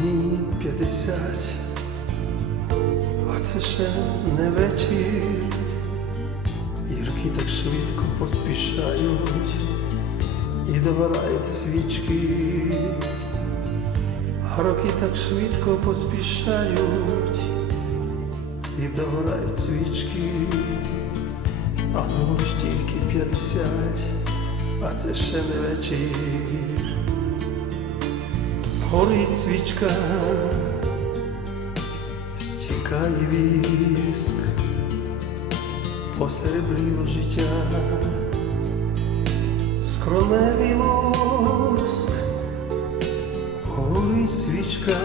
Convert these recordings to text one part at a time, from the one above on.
Годині п'ятдесят, а це ще не вечір. Гірки так швидко поспішають і догорають свічки, а роки так швидко поспішають і догорають свічки, а ну тільки п'ятдесят, а це ще не вечір. Горить свічка, стікає віск, посеребріло життя, скроневий лоск, горить свічка,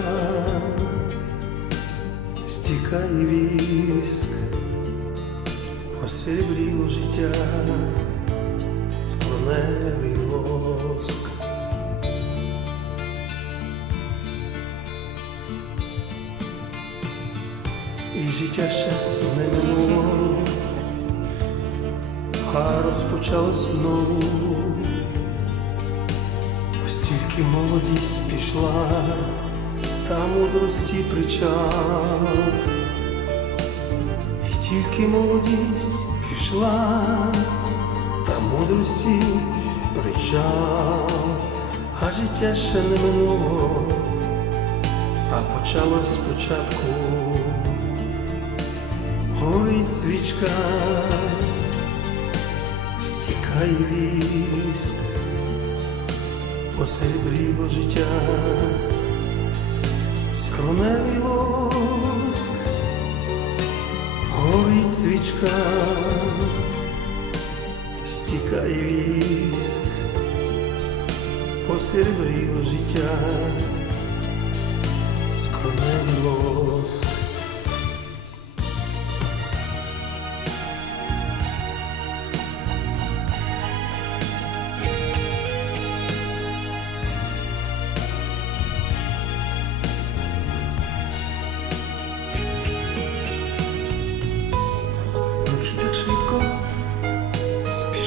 стікає віск, посеребріло життя, скроневий І життя ще не минуло, а розпочалось знову. Ось тільки молодість пішла, та мудрості причал. І тільки молодість пішла, та мудрості причал, а життя ще не минуло, а почалось спочатку. Горить свічка, стікає віск, посеребріло життя, скроневий лоск, горить свічка, стікає віск, посеребріло життя, скроневий лоск.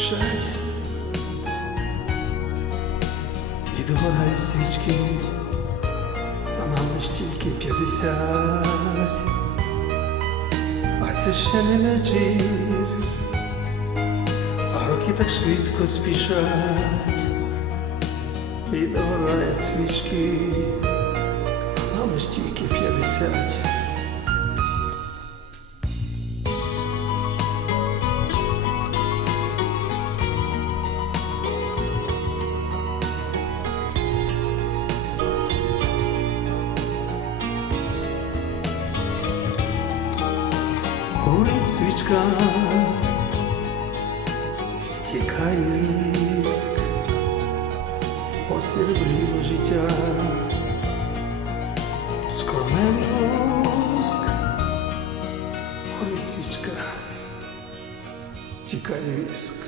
Спішать і догорають свічки, а нам лиш тільки п'ятдесят, а це ще не вечір, а роки так швидко спішать. І догорають свічки, а нам лиш тільки п'ятдесят. Горить свічка, стікає іск, посеребріло життя, скроневий лоск. Горить свічка, стікає віск,